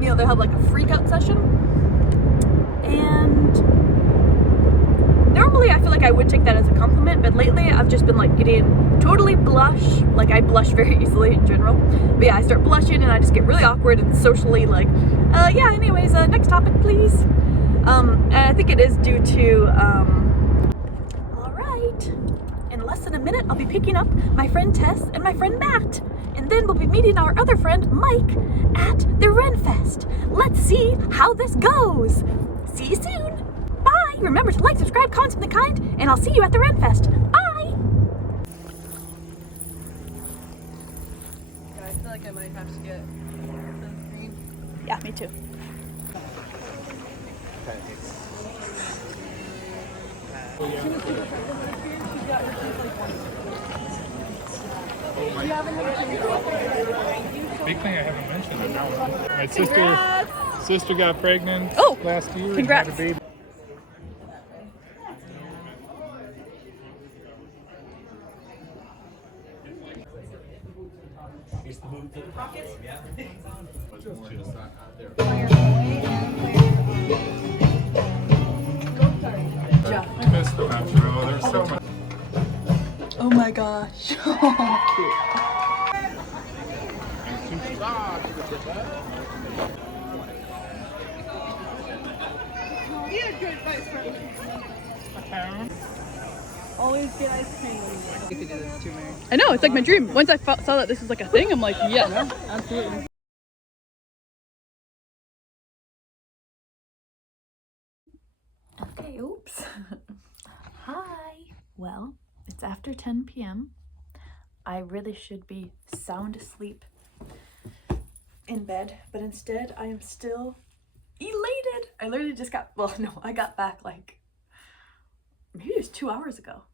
you know, they'll have like a freak out session. And normally I feel like I would take that as a compliment, but lately I've just been like getting totally blush. Like I blush very easily in general. But yeah, I start blushing and I just get really awkward and socially like, yeah, anyways, next topic please. And I think it is due to, all right, in less than a minute I'll be picking up my friend Tess and my friend Matt. And then we'll be meeting our other friend Mike at the Renfest. Let's see how this goes. See you soon. Bye. Remember to like, subscribe, comment something kind, and I'll see you at the Renfest. Bye. Yeah, I feel like I might have to get sunscreen. Yeah, me too. Big thing I haven't mentioned. My sister got pregnant last year. Congrats. And had a baby. I missed the metro. There's so much. Oh my gosh. Cute. Always get ice cream. You could do this too, Mary. I know, it's like my dream. Once I saw that this was like a thing, I'm like, yes. Yeah, absolutely. Okay, oops. Hi. Well, it's after 10 p.m. I really should be sound asleep in bed, but instead I am still elated. I literally just got, well, no, I got back like, maybe it was 2 hours ago.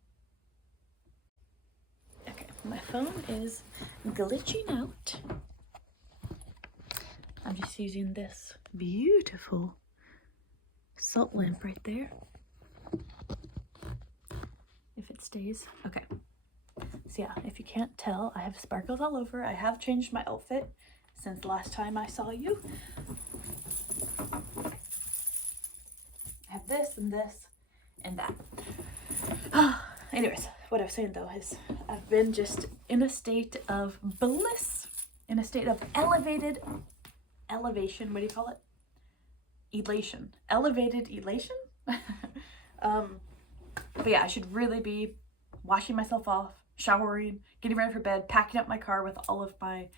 Okay, my phone is glitching out. I'm just using this beautiful salt lamp right there. If it stays. Okay. So yeah, if you can't tell, I have sparkles all over. I have changed my outfit since last time I saw you. I have this and this and that. Anyways, what I was saying though is I've been just in a state of bliss, in a state of elevation. What do you call it? Elation. Elevated elation? But yeah, I should really be washing myself off, showering, getting ready for bed, packing up my car with all of my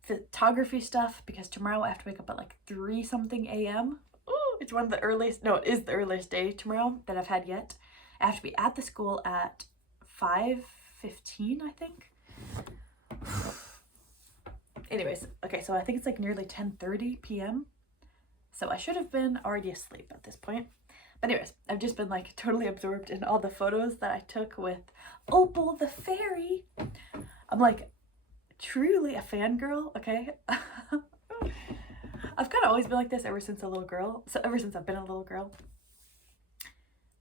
photography stuff because tomorrow I have to wake up at like 3 something a.m. Ooh, it's one of the earliest, no, it is the earliest day tomorrow that I've had yet. I have to be at the school at 5:15, I think. Anyways, okay, so I think it's like nearly 10:30 p.m. So I should have been already asleep at this point. But anyways, I've just been like totally absorbed in all the photos that I took with Opal the fairy. I'm like truly a fangirl, okay? I've kind of always been like this ever since a little girl. So ever since I've been a little girl.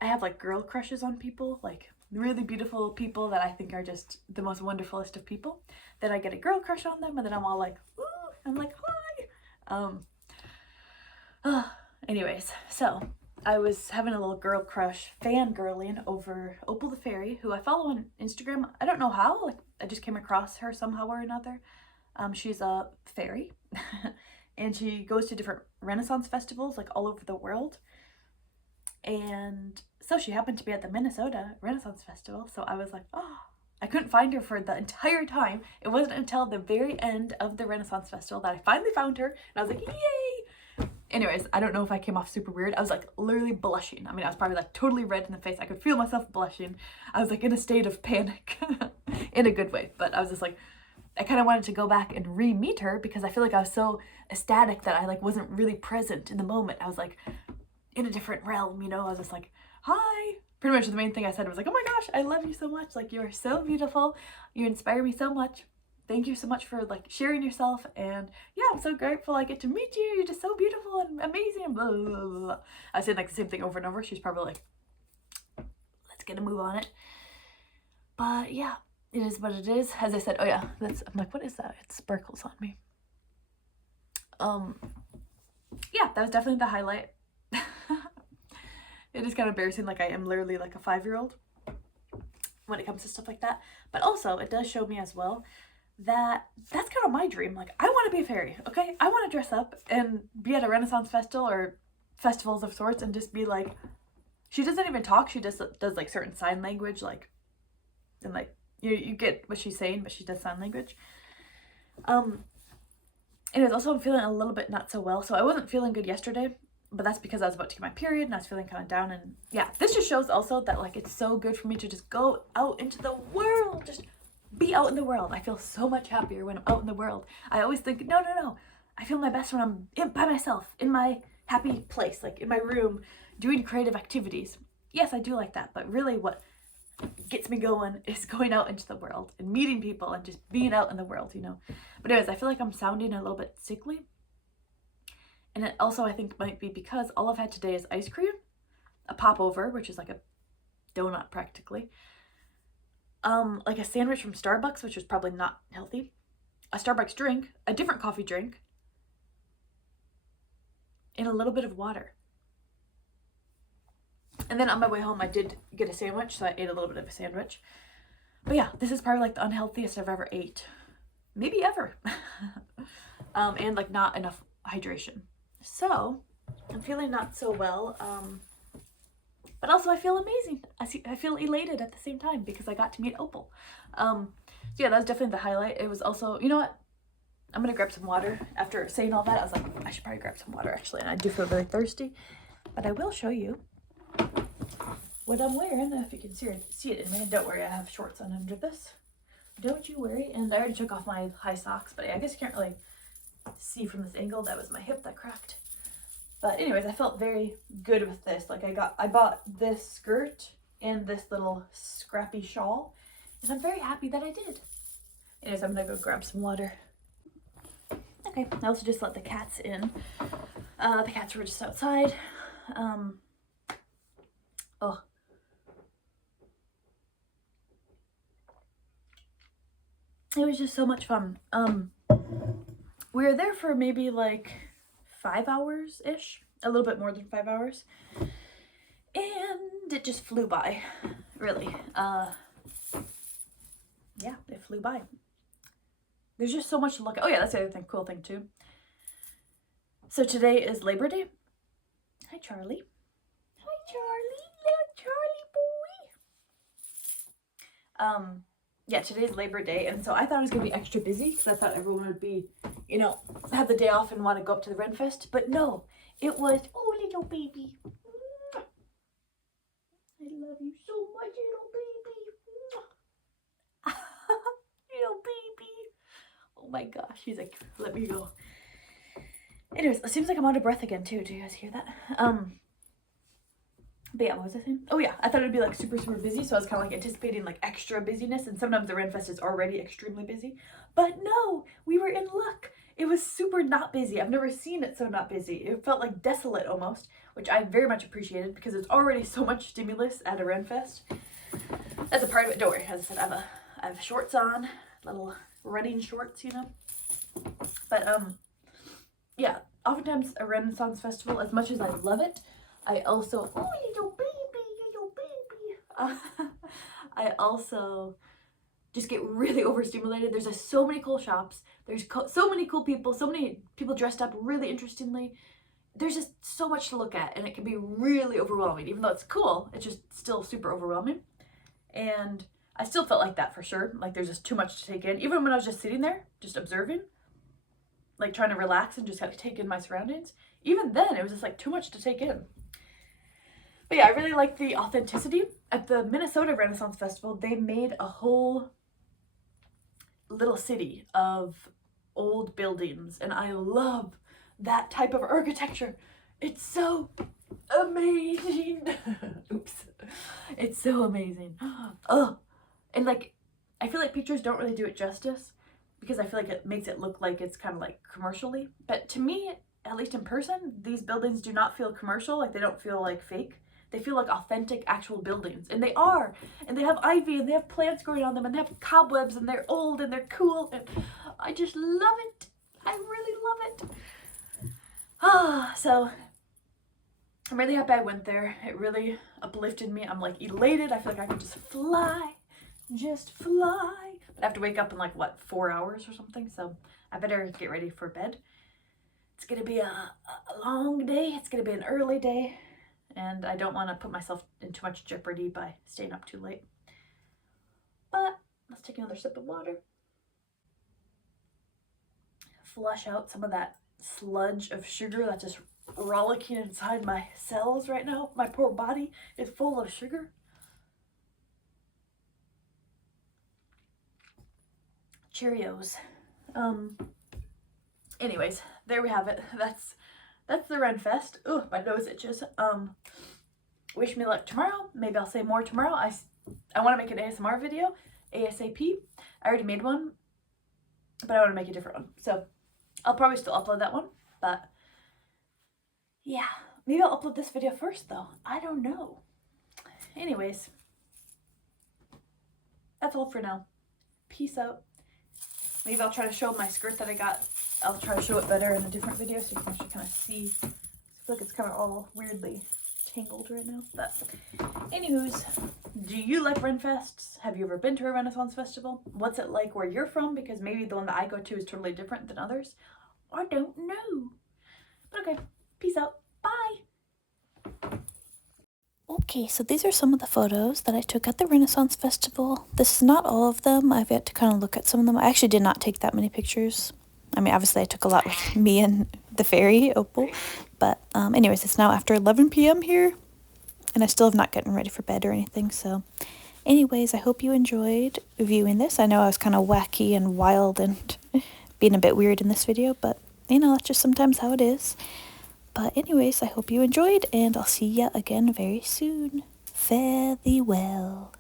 I have like girl crushes on people, like really beautiful people that I think are just the most wonderfulest of people. Then I get a girl crush on them and then I'm all like, ooh, I'm like, hi. Anyways, so I was having a little girl crush fangirling over Opal the fairy, who I follow on Instagram. I don't know how, like I just came across her somehow or another. She's a fairy and she goes to different Renaissance festivals like all over the world. And so she happened to be at the Minnesota Renaissance Festival. So I was like, oh, I couldn't find her for the entire time. It wasn't until the very end of the Renaissance Festival that I finally found her. And I was like, yay! Anyways, I don't know if I came off super weird. I was like literally blushing. I mean, I was probably like totally red in the face. I could feel myself blushing. I was like in a state of panic in a good way. But I was just like, I kind of wanted to go back and re-meet her because I feel like I was so ecstatic that I like wasn't really present in the moment. I was like in a different realm, you know? I was just like, hi. Pretty much the main thing I said was like, oh my gosh, I love you so much. Like, you are so beautiful. You inspire me so much. Thank you so much for like sharing yourself. And yeah, I'm so grateful I get to meet you. You're just so beautiful and amazing. And blah, blah, blah, blah. I said like the same thing over and over. She's probably like, let's get a move on it. But yeah, it is what it is. As I said, oh yeah, I'm like, what is that? It sparkles on me. Yeah, that was definitely the highlight. It is kind of embarrassing, like I am literally like a 5-year-old when it comes to stuff like that. But also, it does show me as well that that's kind of my dream. Like, I want to be a fairy, okay? I want to dress up and be at a Renaissance festival or festivals of sorts and just be like, she doesn't even talk, she just does like certain sign language, like, and like, you get what she's saying, but she does sign language. Anyways, also I'm feeling a little bit not so well, so I wasn't feeling good yesterday, but that's because I was about to get my period and I was feeling kind of down. And yeah, this just shows also that like it's so good for me to just go out into the world, just be out in the world. I feel so much happier when I'm out in the world. I always think, no, I feel my best when I'm by myself, in my happy place, like in my room, doing creative activities. Yes, I do like that, but really what gets me going is going out into the world and meeting people and just being out in the world, you know. But anyways, I feel like I'm sounding a little bit sickly. And it also, I think, might be because all I've had today is ice cream, a popover, which is like a donut practically, like a sandwich from Starbucks, which was probably not healthy, a Starbucks drink, a different coffee drink, and a little bit of water. And then on my way home, I did get a sandwich, so I ate a little bit of a sandwich. But yeah, this is probably like the unhealthiest I've ever ate. Maybe ever. And like not enough hydration. So I'm feeling not so well. But also I feel amazing. I feel elated at the same time because I got to meet Opal. So yeah, that was definitely the highlight. It was also, you know what? I'm gonna grab some water. After saying all that, I was like, I should probably grab some water actually. And I do feel really thirsty. But I will show you what I'm wearing, if you can see it in there. Don't worry, I have shorts on under this. Don't you worry. And I already took off my high socks, but I guess you can't really see from this angle. That was my hip that cracked. But anyways, I felt very good with this. Like I bought this skirt and this little scrappy shawl, and I'm very happy that I did. Anyways, I'm gonna go grab some water. Okay, I also just let the cats in. The cats were just outside. Oh. It was just so much fun. We were there for maybe like 5 hours-ish, a little bit more than 5 hours. And it just flew by, really. Yeah, it flew by. There's just so much to look at. Oh yeah, that's the other cool thing too. So today is Labor Day. Hi, Charlie. Hi, Charlie, little Charlie boy. Yeah, today's Labor Day, and so I thought it was gonna be extra busy because I thought everyone would be, you know, have the day off and want to go up to the Ren Fest. But no, it was, oh, little baby. I love you so much, little baby. Little baby. Oh my gosh, he's like, let me go. Anyways, it seems like I'm out of breath again too. Do you guys hear that? But yeah, what was I saying? Oh yeah, I thought it'd be like super busy, so I was kind of like anticipating like extra busyness, and sometimes the Renfest is already extremely busy. But no, we were in luck. It was super not busy. I've never seen it so not busy. It felt like desolate almost, which I very much appreciated because it's already so much stimulus at a Renfest. That's a part of it. Don't worry, as I said, I have shorts on, little running shorts, you know. But yeah, oftentimes a Renaissance festival, as much as I love it, I also, oh, little baby, I also just get really overstimulated. There's just so many cool shops. There's so many cool people, so many people dressed up really interestingly. There's just so much to look at, and it can be really overwhelming. Even though it's cool, it's just still super overwhelming. And I still felt like that for sure. Like there's just too much to take in. Even when I was just sitting there, just observing, like trying to relax and just kind of take in my surroundings. Even then, it was just like too much to take in. But yeah, I really like the authenticity. At the Minnesota Renaissance Festival, they made a whole little city of old buildings, and I love that type of architecture. It's so amazing. Oops. It's so amazing. Oh, and like, I feel like pictures don't really do it justice because I feel like it makes it look like it's kind of like commercially. But to me, at least in person, these buildings do not feel commercial. Like they don't feel like fake. They feel like authentic, actual buildings, and they are. And they have ivy, and they have plants growing on them, and they have cobwebs, and they're old, and they're cool, and I just love it. I really love it. So I'm really happy I went there. It really uplifted me. I'm like elated. I feel like I can just fly. But I have to wake up in like, what, 4 hours or something? So I better get ready for bed. It's gonna be a long day. It's gonna be an early day. And I don't want to put myself in too much jeopardy by staying up too late. But let's take another sip of water. Flush out some of that sludge of sugar that's just rollicking inside my cells right now. My poor body is full of sugar. Cheerios. Anyways, there we have it. That's the Renfest. Ugh, my nose itches. Wish me luck tomorrow. Maybe I'll say more tomorrow. I want to make an ASMR video ASAP. I already made one, but I want to make a different one. So I'll probably still upload that one, but yeah, maybe I'll upload this video first though. I don't know. Anyways, that's all for now. Peace out. Maybe I'll try to show my skirt that I got. I'll try to show it better in a different video so you can actually kind of see. I feel like it's kind of all weirdly tangled right now. But anywho's, do you like Renfests? Have you ever been to a Renaissance festival? What's it like where you're from? Because maybe the one that I go to is totally different than others. I don't know. But okay, peace out. Bye. Okay, so these are some of the photos that I took at the Renaissance Festival. This is not all of them. I've yet to kind of look at some of them. I actually did not take that many pictures. I mean, obviously I took a lot with me and the fairy, Opal. But anyways, it's now after 11 p.m. here. And I still have not gotten ready for bed or anything. So anyways, I hope you enjoyed viewing this. I know I was kind of wacky and wild and being a bit weird in this video. But, you know, that's just sometimes how it is. But anyways, I hope you enjoyed, and I'll see ya again very soon. Fare thee well.